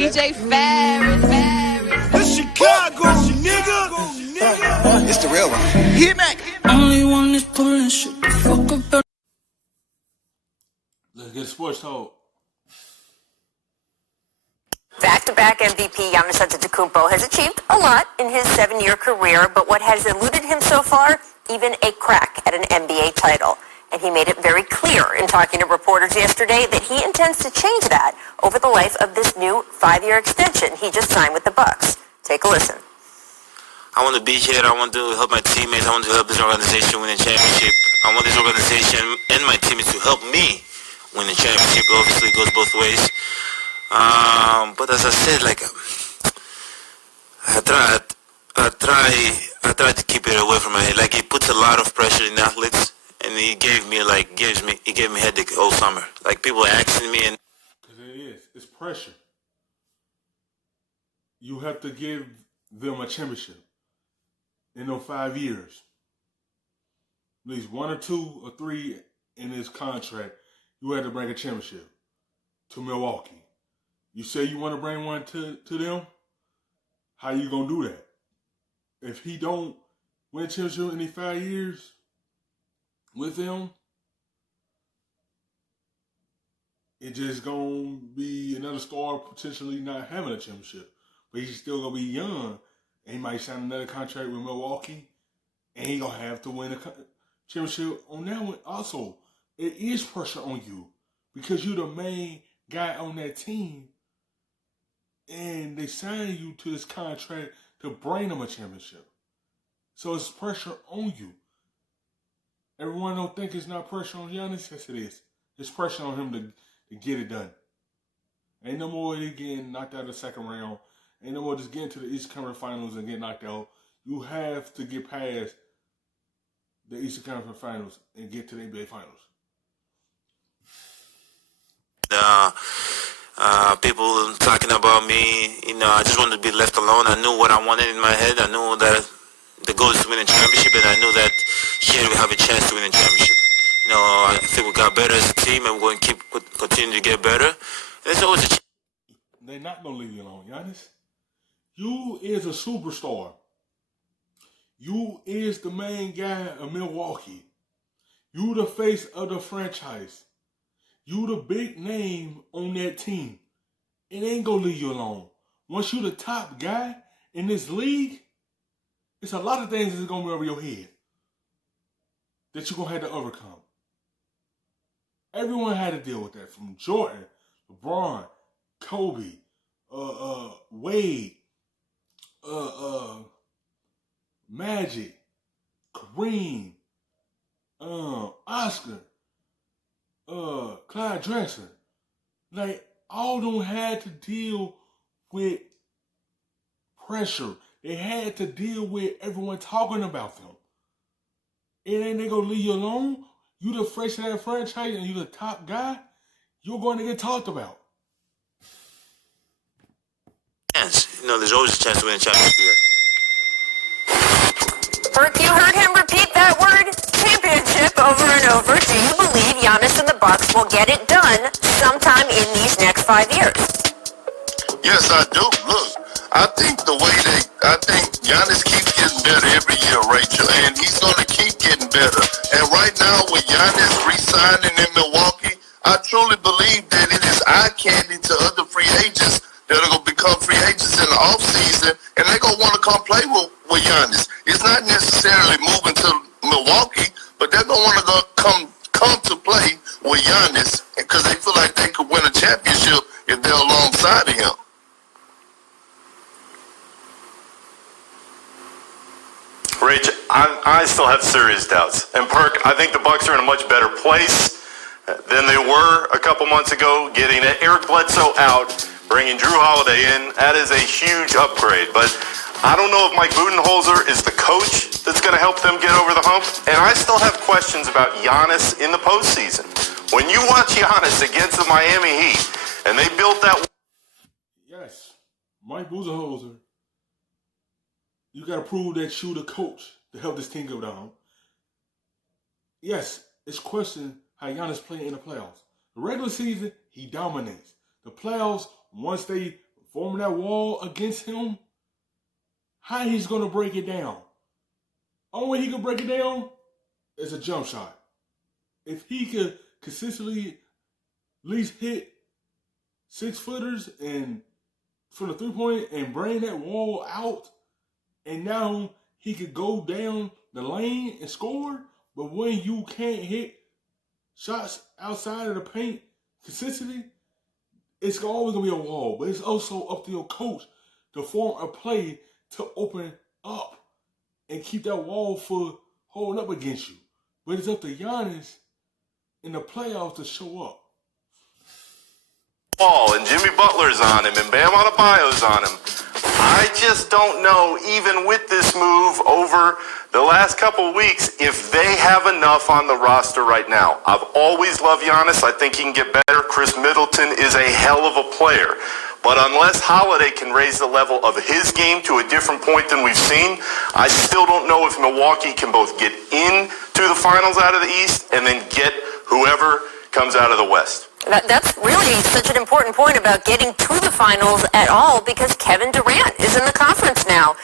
DJ Ferris. The Chicago, nigga. It's the real one. Hit me. Only one is pulling shit the fuck up. Let's get sports talk. Back-to-back MVP Giannis Antetokounmpo has achieved a lot in his 7-year career, but what has eluded him so far? Even a crack at an NBA title. And he made it very clear in talking to reporters yesterday that he intends to change that over the life of this new 5-year extension he just signed with the Bucks. Take a listen. I want to be here. I want to help my teammates. I want to help this organization win a championship. I want this organization and my teammates to help me win the championship. Obviously, it goes both ways. But as I said, like, I try to keep it away from my head. Like, it puts a lot of pressure in athletes, and he gave me headache all summer. Like, people are asking me, and because it's pressure. You have to give them a championship in those 5 years. At least 1 or 2 or 3 in his contract. You had to bring a championship to Milwaukee. You say you want to bring one to them? How you going to do that? If he don't win a championship in these 5 years with them, it just going to be another star potentially not having a championship. But he's still going to be young, and he might sign another contract with Milwaukee, and he going to have to win a championship on that one. Also, it is pressure on you because you're the main guy on that team, and they sign you to this contract to bring them a championship. So it's pressure on you. Everyone don't think it's not pressure on Giannis. Yes, it is. It's pressure on him to get it done. Ain't no more he getting knocked out of the second round. Ain't no more just getting to the Eastern Conference Finals and get knocked out. You have to get past the Eastern Conference Finals and get to the NBA Finals. people talking about me, I just wanted to be left alone. I knew what I wanted in my head. I knew that the goal is to win a championship, and I knew that here we have a chance to win a championship. I think we got better as a team, and we're going to continue to get better. There's always a chance. They're not going to leave you alone, Giannis. You is a superstar. You is the main guy of Milwaukee. You the face of the franchise. You the big name on that team. It ain't gonna leave you alone. Once you the top guy in this league, it's a lot of things that's gonna be over your head that you're gonna have to overcome. Everyone had to deal with that, from Jordan, LeBron, Kobe, Wade, Magic, Kareem, Oscar, Clyde Drexler. Like, all of them had to deal with pressure. They had to deal with everyone talking about them. And then they gonna leave you alone. You the face of that franchise and you the top guy, you're going to get talked about. Yes, there's always a chance to win a championship here. Burke, you heard him repeat that word, championship, over and over. Do you believe Giannis and the Bucks will get it done sometime in these next 5 years? Yes, I do. Look, I think Giannis keeps getting better every year, Rachel, and he's going to keep getting better. And right now, with Giannis re-signing in Milwaukee, I truly believe that it is eye candy to other free agents that are going to become free agents in the offseason, and they're going to want to come play with Giannis. It's not necessarily moving to Milwaukee, but they're going to want to come to play with Giannis because they feel like they could win a championship if they're alongside of him. Rich, I still have serious doubts. And Perk, I think the Bucks are in a much better place than they were a couple months ago, getting Eric Bledsoe out, bringing Drew Holiday in. That is a huge upgrade. But I don't know if Mike Budenholzer is the coach that's going to help them get over the hump. And I still have questions about Giannis in the postseason. When you watch Giannis against the Miami Heat, and they built that... Yes, Mike Budenholzer. You got to prove that you the coach to help this team go down. Yes, it's questioned how Giannis playing in the playoffs. The regular season, he dominates. The playoffs, once they forming that wall against him, how he's going to break it down. Only way he can break it down is a jump shot. If he could consistently at least hit 6-footers and from the 3-point and bring that wall out, and now he could go down the lane and score. But when you can't hit shots outside of the paint consistently, it's always going to be a wall. But it's also up to your coach to form a play to open up and keep that wall for holding up against you. But it's up to Giannis in the playoffs to show up. Ball and Jimmy Butler's on him and Bam Adebayo's on him. I just don't know, even with this move over the last couple of weeks, if they have enough on the roster right now. I've always loved Giannis. I think he can get better. Chris Middleton is a hell of a player. But unless Holiday can raise the level of his game to a different point than we've seen, I still don't know if Milwaukee can both get into the finals out of the East and then get whoever comes out of the West. That's really such an important point about getting to the finals at all, because Kevin Durant is in the conference now.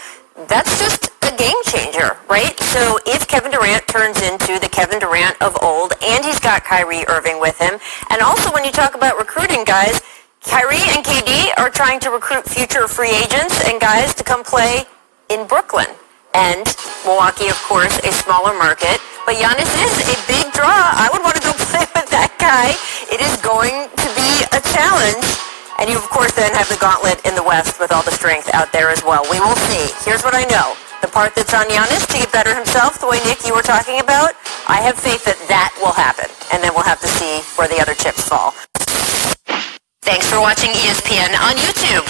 That's just a game changer, right? So if Kevin Durant turns into the Kevin Durant of old, and he's got Kyrie Irving with him, and also when you talk about recruiting, guys, Kyrie and KD are trying to recruit future free agents and guys to come play in Brooklyn. And Milwaukee, of course, a smaller market. But Giannis is a big draw. I would want to go play with that guy. It is going to be a challenge. And you, of course, then have the gauntlet in the West with all the strength out there as well. We will see. Here's what I know. The part that's on Giannis to get better himself, the way, Nick, you were talking about, I have faith that that will happen. And then we'll have to see where the other chips fall. Thanks for watching ESPN on YouTube.